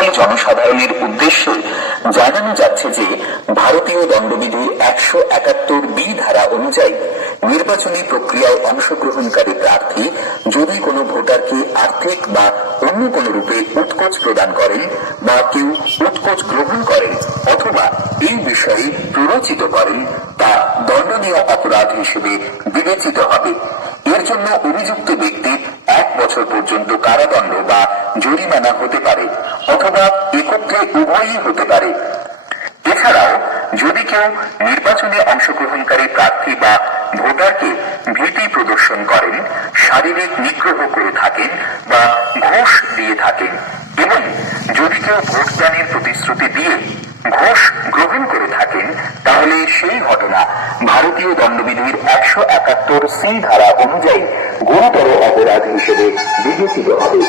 সকল জনসাধারণের উদ্দেশ্যে জানানো যাচ্ছে যে ভারতীয় দণ্ডবিধির 171 ধারা অনুযায়ী নির্বাচনী প্রক্রিয়ায় অংশগ্রহণকারী প্রার্থী যদি কোনো ভোটারকে আর্থিক বা অন্য কোনো রূপে উৎকোচ প্রদান করেন বা কেউ উৎকোচ গ্রহণ করেন অথবা এই বিষয়ে প্ররোচিত করেন তা দণ্ডনীয় অপরাধ হিসেবে বিবেচিত হবে। এর জন্য অভিযুক্ত ব্যক্তি 1 বছর পর্যন্ত কারাদণ্ড বা জরিমানা হতে পারে অথবা একত্রে উভয়ই হতে পারে। এছাড়াও যদি কেউ নির্বাচনে অংশগ্রহণকারী প্রার্থী বা ভোটারকে ভীতি প্রদর্শন করেন, শারীরিক নিগ্রহ করে থাকেন বা ঘুষ দিয়ে থাকেন এবং যদি কেউ ভোটদানের প্রতিশ্রুতি দিয়ে ঘুষ গ্রহণ করে থাকেন তাহলে সেই ঘটনা ভারতীয় দণ্ডবিধির 171 ধারা অনুযায়ী গুরুতর অপরাধ হিসেবে বিবেচিত হবে।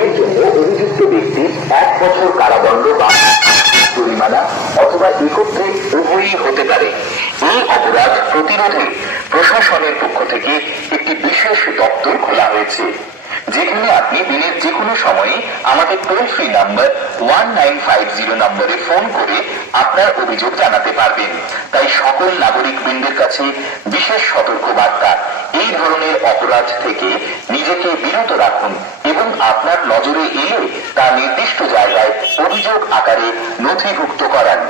এর জন্য অভিযুক্ত ব্যক্তি 1 বছর কারাদণ্ড বা জরিমানা অথবা একত্রে উভয়ই হতে পারে। এই অপরাধ প্রতিরোধে প্রশাসনের পক্ষ থেকে একটি বিশেষ দপ্তর খোলা হয়েছে, যেখানে আপনি দিনের যে কোনো সময়ে আমাদের টোল ফ্রি নাম্বার 1950 নম্বরে ফোন করে আপনার অভিযোগ জানাতে পারবেন। তাই সকল নাগরিকবৃন্দের কাছে বিশেষ সতর্কবার্তা, এই ধরনের অপরাধ থেকে নিজেকে বিরত রাখুন এবং আপনার নজরে এলে তা নির্দিষ্ট জায়গায় অভিযোগ আকারে নথিভুক্ত করান।